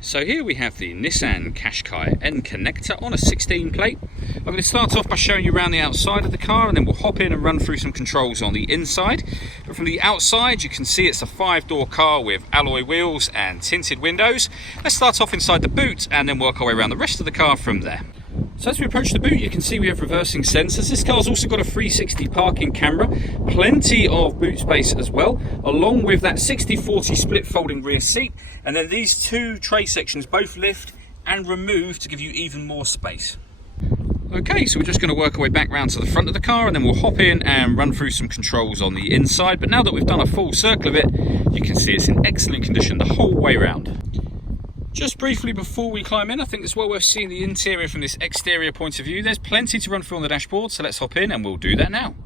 So here we have the Nissan Qashqai N connector on a 16 plate. I'm going to start off by showing you around the outside of the car, and then we'll hop in and run through some controls on the inside. But from the outside you can see it's a 5-door car with alloy wheels and tinted windows. Let's start off inside the boot and then work our way around the rest of the car from there. So as we approach the boot, you can see we have reversing sensors. This car's also got a 360 parking camera, plenty of boot space as well, along with that 60/40 split folding rear seat. And then these two tray sections both lift and remove to give you even more space. Okay, so we're just going to work our way back round to the front of the car, and then we'll hop in and run through some controls on the inside. But now that we've done a full circle of it, you can see it's in excellent condition the whole way round. Just briefly before we climb in, I think it's well worth seeing the interior from this exterior point of view. There's plenty to run through on the dashboard, so let's hop in and we'll do that now.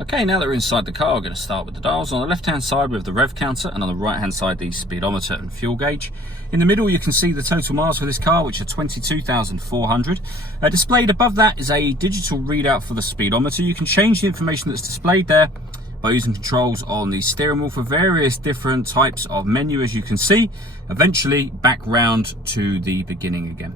Okay, now that we're inside the car, we're going to start with the dials. On the left hand side we have the rev counter, and on the right hand side the speedometer and fuel gauge. In the middle you can see the total miles for this car, which are 22,400. Displayed above that is a digital readout for the speedometer. You can change the information that's displayed there by using controls on the steering wheel for various different types of menu, as you can see. Eventually back round to the beginning again.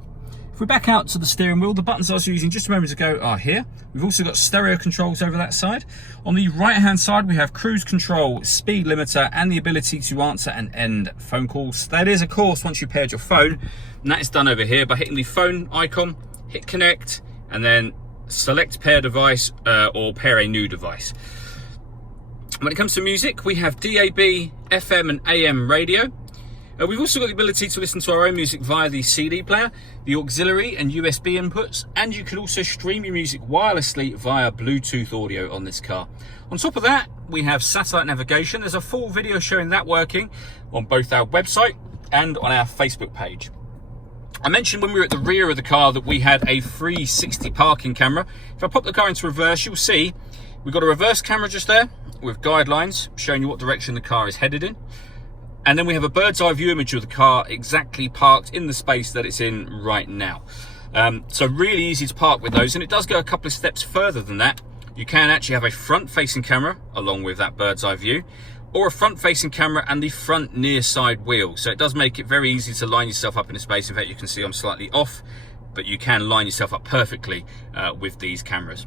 If we back out to the steering wheel, the buttons I was using just a moment ago are here. We've also got stereo controls over that side. On the right hand side we have cruise control, speed limiter, and the ability to answer and end phone calls. That is, of course, once you've paired your phone, and that is done over here by hitting the phone icon, hit connect, and then select pair device or pair a new device. When it comes to music, we have DAB, FM and AM radio. We've also got the ability to listen to our own music via the CD player, the auxiliary and USB inputs, and you can also stream your music wirelessly via Bluetooth audio on this car. On top of that, we have satellite navigation. There's a full video showing that working on both our website and on our Facebook page. I mentioned when we were at the rear of the car that we had a 360 parking camera. If I pop the car into reverse, you'll see we've got a reverse camera just there with guidelines showing you what direction the car is headed in. And then we have a bird's eye view image of the car exactly parked in the space that it's in right now. So really easy to park with those, and it does go a couple of steps further than that. You can actually have a front facing camera along with that bird's eye view, or a front facing camera and the front near side wheel. So it does make it very easy to line yourself up in a space. In fact, you can see I'm slightly off, but you can line yourself up perfectly with these cameras.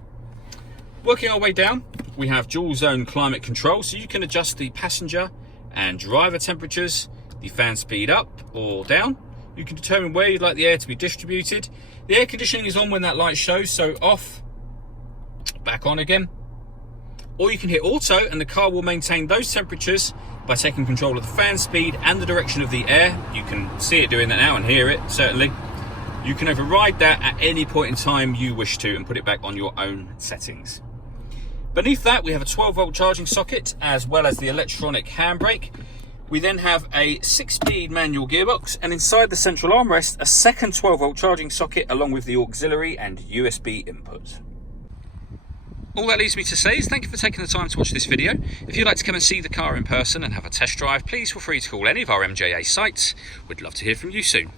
Working our way down, we have dual zone climate control, so you can adjust the passenger and driver temperatures, the fan speed up or down. You can determine where you'd like the air to be distributed. The air conditioning is on when that light shows, so off, back on again. Or you can hit auto and the car will maintain those temperatures by taking control of the fan speed and the direction of the air. You can see it doing that now and hear it, certainly. You can override that at any point in time you wish to and put it back on your own settings. Beneath that we have a 12-volt charging socket as well as the electronic handbrake. We then have a 6-speed manual gearbox, and inside the central armrest a second 12-volt charging socket along with the auxiliary and USB input. All that leaves me to say is thank you for taking the time to watch this video. If you'd like to come and see the car in person and have a test drive, please feel free to call any of our MJA sites. We'd love to hear from you soon.